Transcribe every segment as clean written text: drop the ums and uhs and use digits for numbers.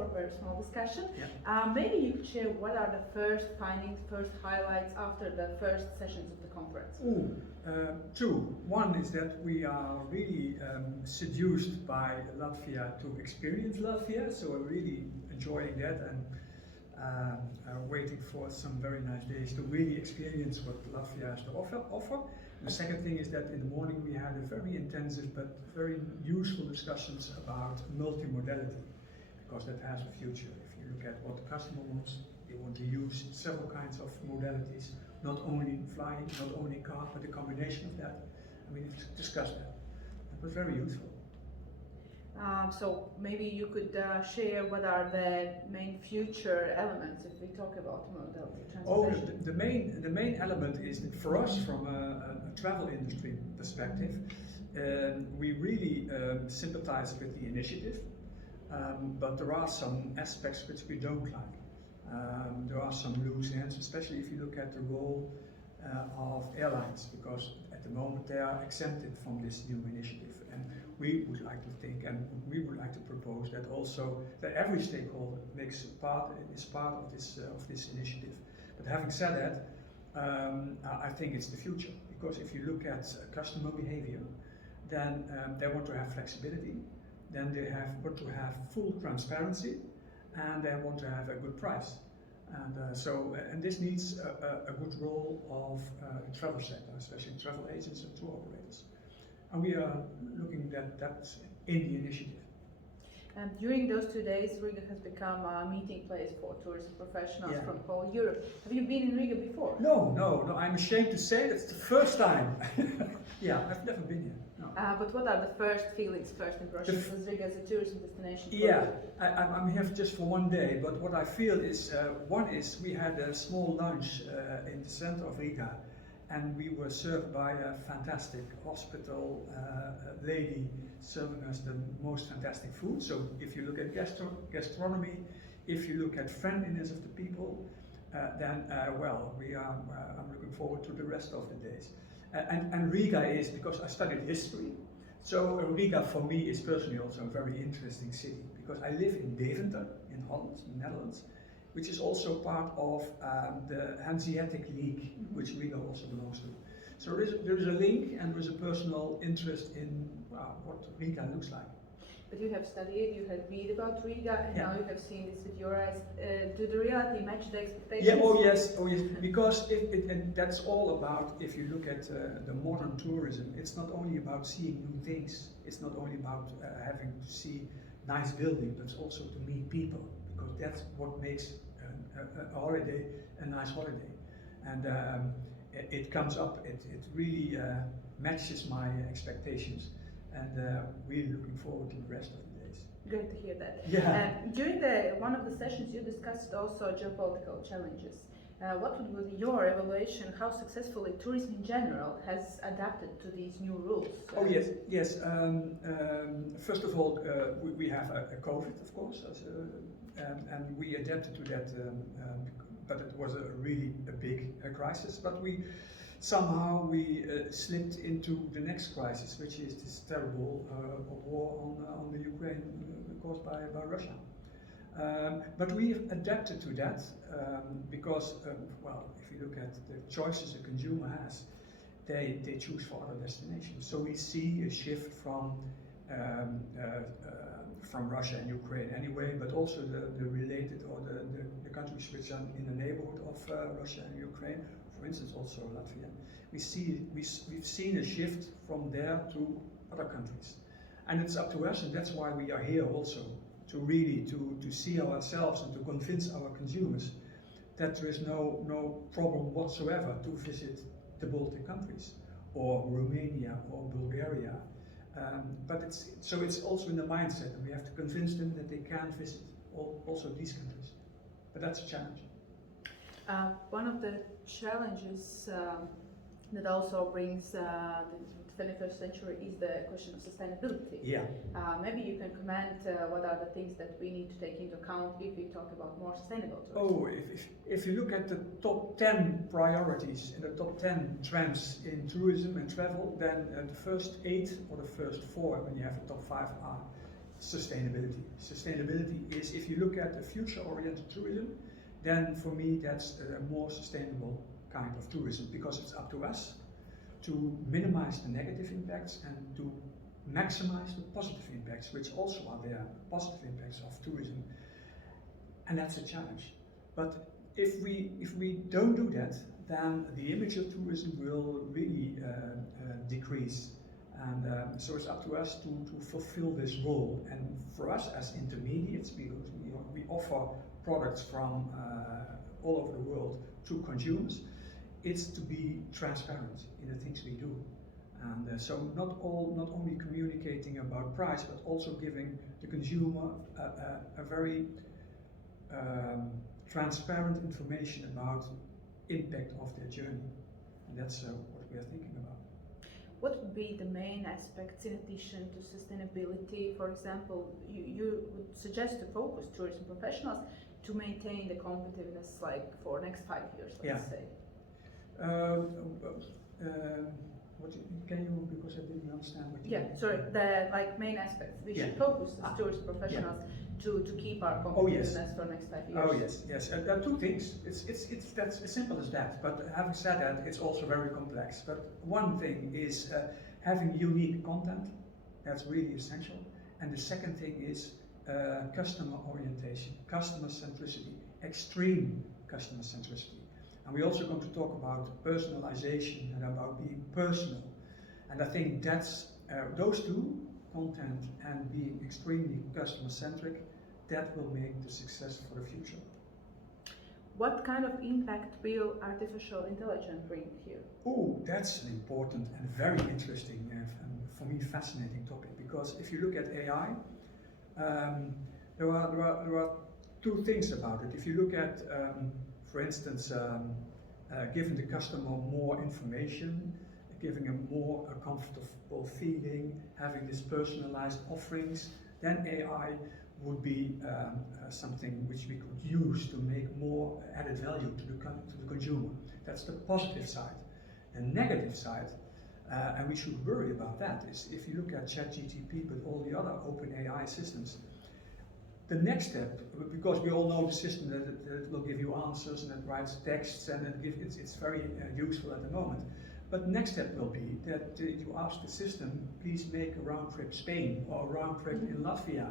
for a very small discussion. Yeah. Maybe you could share what are the first findings, first highlights after the first sessions of the conference? Two. One is that we are really seduced by Latvia to experience Latvia, so we're really enjoying that and waiting for some very nice days to really experience what Latvia has to offer. The second thing is that in the morning we had a very intensive but very useful discussions about multimodality, because that has a future. If you look at what the customer wants, they want to use several kinds of modalities, not only flying, not only car, but a combination of that. And we discussed that. That was very useful. So maybe you could share what are the main future elements if we talk about modality transportation. The main element is that for us, from a travel industry perspective, we really sympathize with the initiative, but there are some aspects which we don't like. There are some loose ends, especially if you look at the role of airlines, because at the moment they are exempted from this new initiative. And we would like to think, and we would like to propose that also that every stakeholder is part of this initiative. But having said that, I think it's the future, because if you look at customer behavior, then they want to have flexibility, then they want to have full transparency, and they want to have a good price. And this needs a good role of the travel sector, especially travel agents and tour operators. And we are looking at that in the initiative. And during those 2 days, Riga has become a meeting place for tourism professionals from whole Europe. Have you been in Riga before? No, I'm ashamed to say that's the first time. Yeah, I've never been here. No. But what are the first feelings, first impressions of Riga as a tourism destination? Yeah, I'm here just for 1 day, but what I feel is, one is we had a small lunch in the center of Riga, and we were served by a fantastic hospital lady serving us the most fantastic food. So if you look at gastronomy, if you look at friendliness of the people, then I'm looking forward to the rest of the days. And Riga is, because I studied history, so Riga for me is personally also a very interesting city, because I live in Deventer, in Holland, in the Netherlands, which is also part of the Hanseatic League, which Riga also belongs to. So there is a link, and there is a personal interest in what Riga looks like. But you have studied, you have read about Riga, and now you have seen this with your eyes. Do the reality match the expectations? Yeah, oh yes, because and that's all about, if you look at the modern tourism, it's not only about seeing new things, it's not only about having to see nice buildings, but it's also to meet people, because that's what makes a holiday a nice holiday. And it comes up, it really matches my expectations. And we're looking forward to the rest of the days. Great to hear that. Yeah. During one of the sessions, you discussed also geopolitical challenges. What would be your evaluation? How successfully tourism in general has adapted to these new rules? Oh yes. First of all, we have a COVID, of course, and we adapted to that. But it was a really big crisis. But we somehow slipped into the next crisis, which is this terrible war on the Ukraine caused by Russia. But we've adapted to that because, if you look at the choices a consumer has, they choose for other destinations. So we see a shift from Russia and Ukraine anyway, but also the related or the countries which are in the neighborhood of Russia and Ukraine. For instance, also Latvia. We've seen a shift from there to other countries, and it's up to us, and that's why we are here also, to really to see ourselves and to convince our consumers that there is no problem whatsoever to visit the Baltic countries or Romania or Bulgaria. But it's also in the mindset, and we have to convince them that they can visit also these countries. But that's a challenge. One of the challenges that also brings the 21st century is the question of sustainability. Yeah. Maybe you can comment what are the things that we need to take into account if we talk about more sustainable tourism. Oh, if you look at the top 10 priorities and the top 10 trends in tourism and travel, then the first 8 or the first 4, when you have the top 5, are sustainability. Sustainability is, if you look at the future-oriented tourism, then for me that's a more sustainable kind of tourism, because it's up to us to minimize the negative impacts and to maximize the positive impacts, which also are there, positive impacts of tourism. And that's a challenge. But if we don't do that, then the image of tourism will really decrease. And so it's up to us to fulfill this role. And for us as intermediates, we offer products from all over the world to consumers. It's to be transparent in the things we do. And so not only communicating about price, but also giving the consumer a very transparent information about impact of their journey. And that's what we are thinking about. What would be the main aspects in addition to sustainability? For example, you would suggest to focus tourism professionals to maintain the competitiveness, like for next 5 years, let's say. What can you, because I didn't understand what you mean. Sorry, the main aspects we should focus as tourist professionals to keep our competitiveness for next 5 years. Yes. There are two things. It's that's as simple as that. But having said that, it's also very complex. But one thing is having unique content. That's really essential. And the second thing is customer orientation, customer centricity, extreme customer centricity. And we're also going to talk about personalization and about being personal. And I think that's those two, content and being extremely customer-centric, that will make the success for the future. What kind of impact will artificial intelligence bring here? Oh, that's an important and very interesting and for me fascinating topic, because if you look at AI, there are two things about it. If you look at for instance, giving the customer more information, giving a more comfortable feeling, having this personalized offerings, then AI would be something which we could use to make more added value to the consumer. That's the positive side. The negative side, and we should worry about that, is if you look at ChatGPT, but all the other open AI systems, the next step, because we all know the system that it will give you answers and it writes texts and it's very useful at the moment. But the next step will be that you ask the system, please make a round trip Spain or a round trip in Latvia.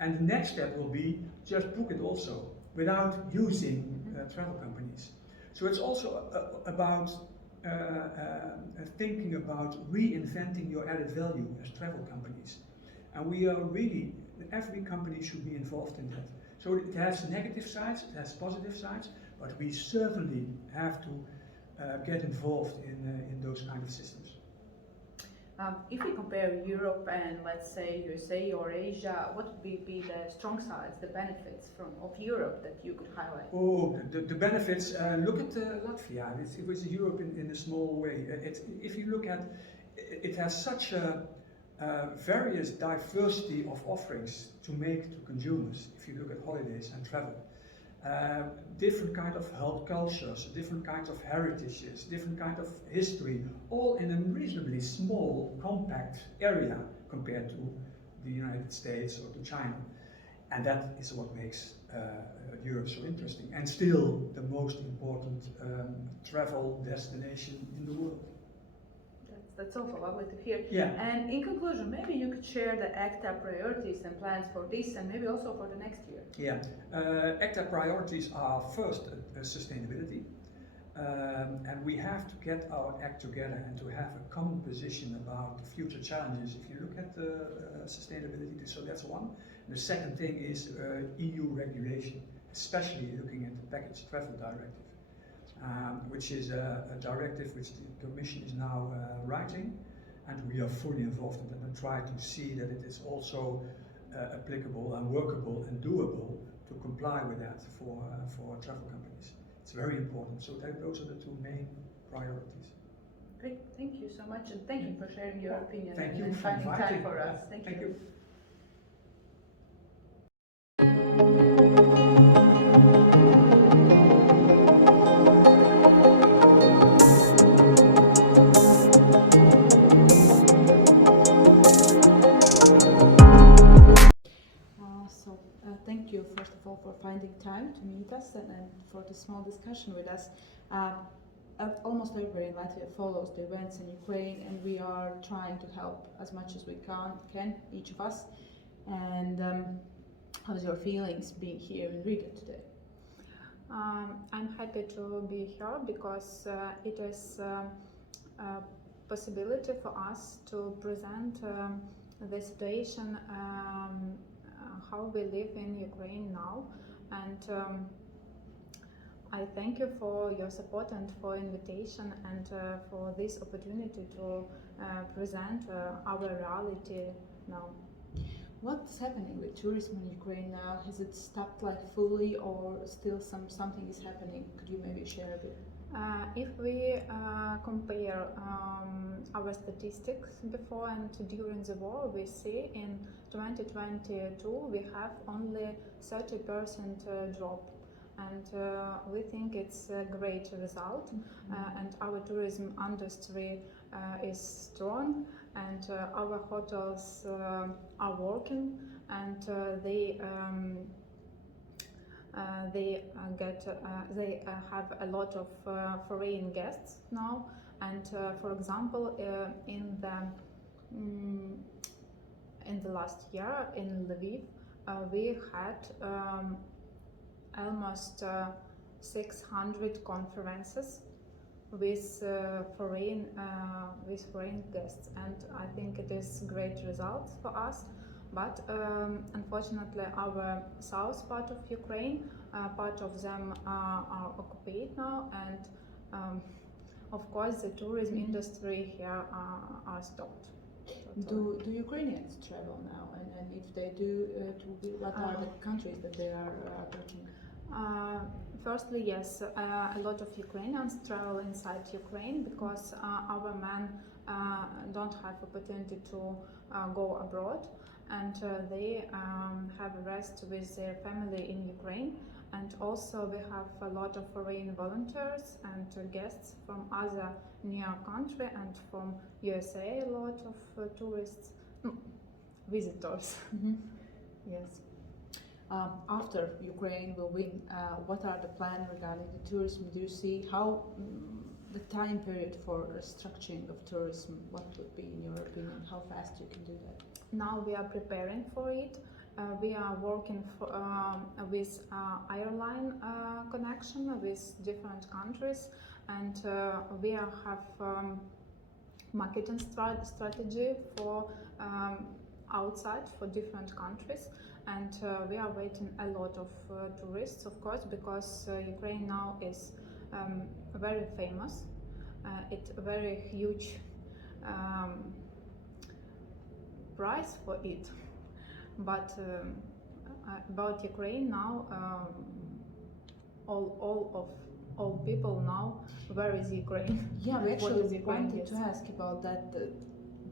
And the next step will be just book it also without using travel companies. So it's also about thinking about reinventing your added value as travel companies. And we are really, every company should be involved in that. So it has negative sides, it has positive sides, but we certainly have to get involved in those kind of systems. If we compare Europe and let's say USA or Asia, what would be the strong sides, the benefits of Europe that you could highlight? Oh, the benefits, look at Latvia. It was Europe in a small way. If you look at, it has such a various diversity of offerings to make to consumers. If you look at holidays and travel, different kind of cultures, different kinds of heritages, different kind of history, all in a reasonably small, compact area compared to the United States or to China. And that is what makes Europe so interesting, and still the most important travel destination in the world. That's also lovely to hear. Yeah. And in conclusion, maybe you could share the ECTAA priorities and plans for this and maybe also for the next year. Yeah. ECTAA priorities are first sustainability. And we have to get our act together and to have a common position about the future challenges. If you look at sustainability, so that's one. And the second thing is EU regulation, especially looking at the package travel directive. Which is a directive which the Commission is now writing, and we are fully involved in it and try to see that it is also applicable and workable and doable to comply with that for travel companies. It's very important. So those are the two main priorities. Great, thank you so much, and thank you for sharing your opinion Thank you and for finding inviting. time for us. Thank you. the time to meet us and for the small discussion with us. Almost everybody in Latvia follows the events in Ukraine, and we are trying to help as much as we can, each of us. And how's your feelings being here in Riga today? I'm happy to be here because it is a possibility for us to present the situation, how we live in Ukraine now, and I thank you for your support and for invitation and for this opportunity to present our reality now. What's happening with tourism in Ukraine now? Has it stopped like fully, or still something is happening? Could you maybe share a bit? If we compare our statistics before and during the war, we see in 2022 we have only 30% drop, and we think it's a great result. And our tourism industry is strong, and our hotels are working, and they have a lot of foreign guests now. And for example, in the last year in Lviv, we had almost 600 conferences with foreign guests, and I think it is great results for us. But unfortunately, our south part of Ukraine, part of them are occupied now, and of course the tourism industry here are stopped. Do Ukrainians travel now, and if they do, what are the countries that they are approaching? Firstly, yes, a lot of Ukrainians travel inside Ukraine because our men don't have opportunity to go abroad, and they have rest with their family in Ukraine. And also we have a lot of foreign volunteers and guests from other near country, and from USA a lot of tourists, visitors. Yes. After Ukraine will win, what are the plans regarding the tourism? Do you see how the time period for restructuring of tourism, what would be in your opinion? How fast you can do that? Now we are preparing for it. We are working with airline connection with different countries, and we have marketing strategy for outside for different countries. And we are waiting a lot of tourists, of course, because Ukraine now is very famous. It's a very huge price for it. But about Ukraine now, all people know where is Ukraine. Yeah, we actually wanted to ask about that.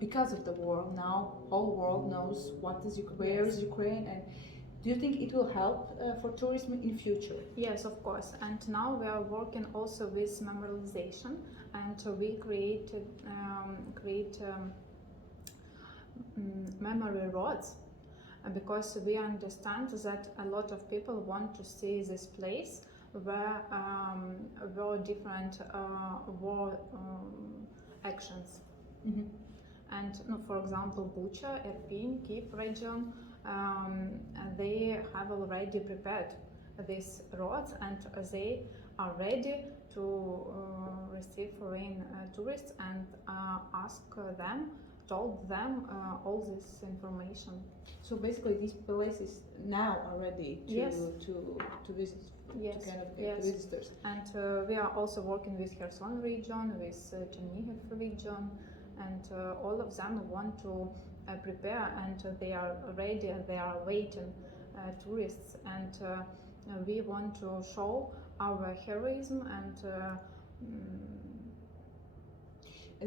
Because of the war now, whole world knows where is Ukraine, and do you think it will help for tourism in future? Yes, of course. And now we are working also with memorialization, and we create memory roads, because we understand that a lot of people want to see this place where were different war actions. And for example, Bucha, Irpin, Kyiv region, they have already prepared these roads, and they are ready to receive foreign tourists and told them all this information. So basically, these places now are ready to visit. Yes. To kind of get visitors. And we are also working with Kherson region, with Chernihiv region, and all of them want to prepare, and they are ready, and they are waiting tourists, and we want to show our heroism. And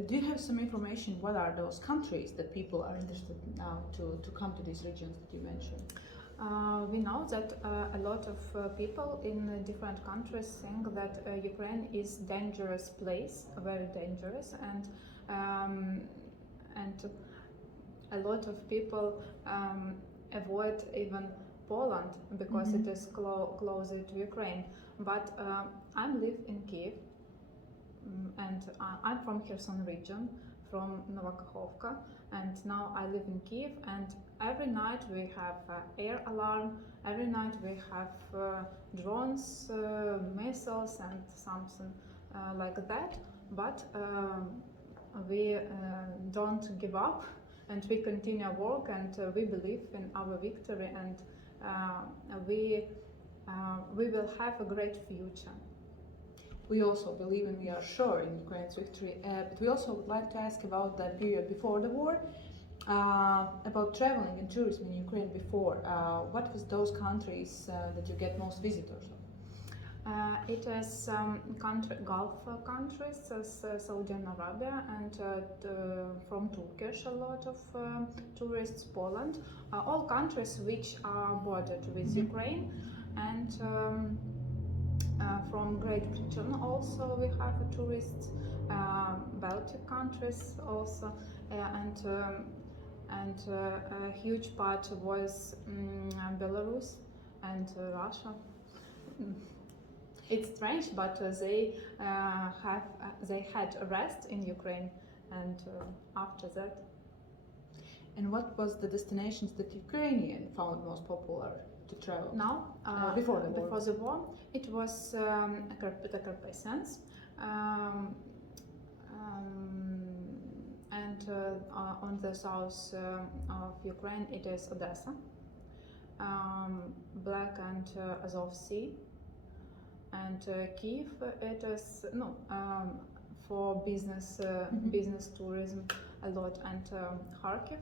do you have some information? What are those countries that people are interested now to come to these regions that you mentioned? We know that a lot of people in different countries think that Ukraine is dangerous place, very dangerous, and a lot of people avoid even Poland because it is closer to Ukraine. But I live in Kiev, and I'm from Kherson region, from Novakhovka, and now I live in Kiev. And every night we have air alarm. Every night we have drones, missiles, and something like that. But we don't give up, and we continue work, and we believe in our victory, and we will have a great future. We also believe and we are sure in Ukraine's victory, but we also would like to ask about the period before the war, about traveling and tourism in Ukraine before. What was those countries that you get most visitors of? It is Gulf countries, Saudi Arabia, and from Turkish a lot of tourists, Poland, all countries which are bordered with Ukraine, and from Great Britain also we have tourists, Baltic countries also, and a huge part was Belarus and Russia. It's strange, but they had a rest in Ukraine, and after that. And what was the destinations that Ukrainian found most popular to travel? Now, before the war. Before the war, it was the Carpathians, and on the south of Ukraine it is Odessa, Black and Azov Sea, and Kiev. It is for business business tourism a lot, and Kharkiv.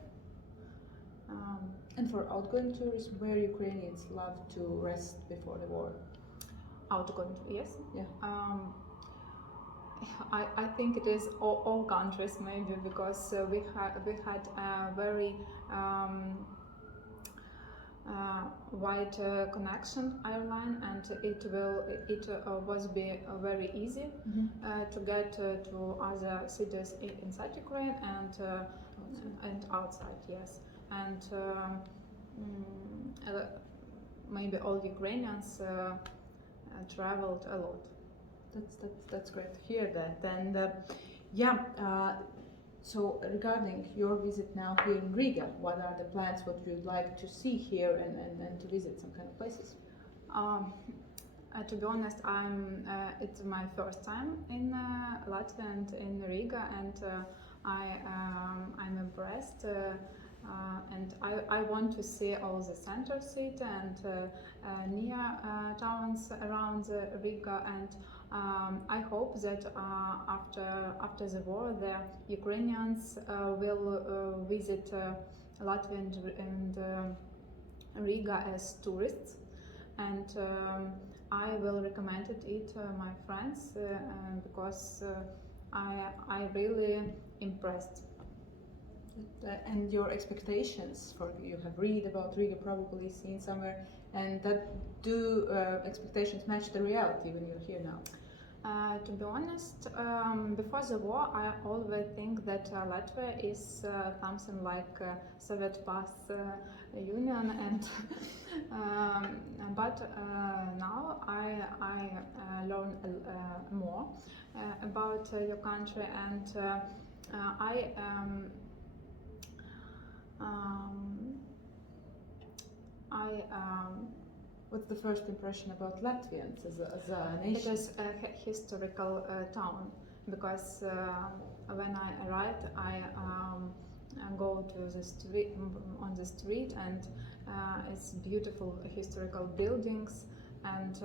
And for outgoing tourism, where Ukrainians love to rest before the war? Outgoing, yes. Yeah. I think it is all countries maybe, because we had a very wide connection airline, and it was be very easy to get to other cities inside Ukraine and outside, yes. And maybe all Ukrainians traveled a lot. That's great to hear that. And so regarding your visit now here in Riga, what are the plans? What you'd like to see here and to visit some kind of places? To be honest, it's my first time in Latvia and in Riga, and I'm impressed. And I want to see all the center city and near towns around Riga, and I hope that after the war the Ukrainians will visit Latvia and Riga as tourists, and I will recommend it to my friends because I really impressed. And your expectations for, you have read about Riga, probably seen somewhere, and that do expectations match the reality when you're here now? To be honest, before the war, I always think that Latvia is something like Soviet past Union, and but now I learn more about your country, and what's the first impression about Latvians as a nation? It is a historical town, because when I arrived, I go to the street on the street, and it's beautiful historical buildings, and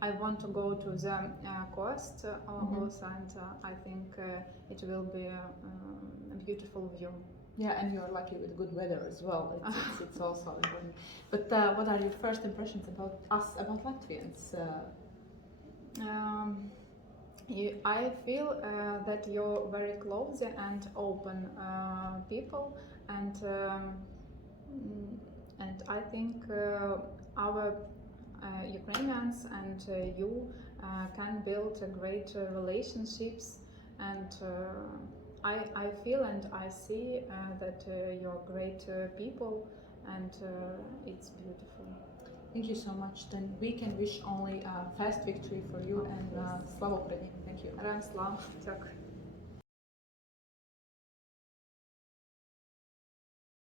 I want to go to the coast also, and I think it will be a beautiful view. Yeah, and you're lucky with good weather as well. It's also important. But what are your first impressions about us, about Latvians? I feel that you're very close and open people, and I think our Ukrainians and you can build great relationships, and I feel and I see that you're great people, and it's beautiful. Thank you so much. Then we can wish only a fast victory for you and Slava Ukraini. Thank you. Героям слава. Дякую.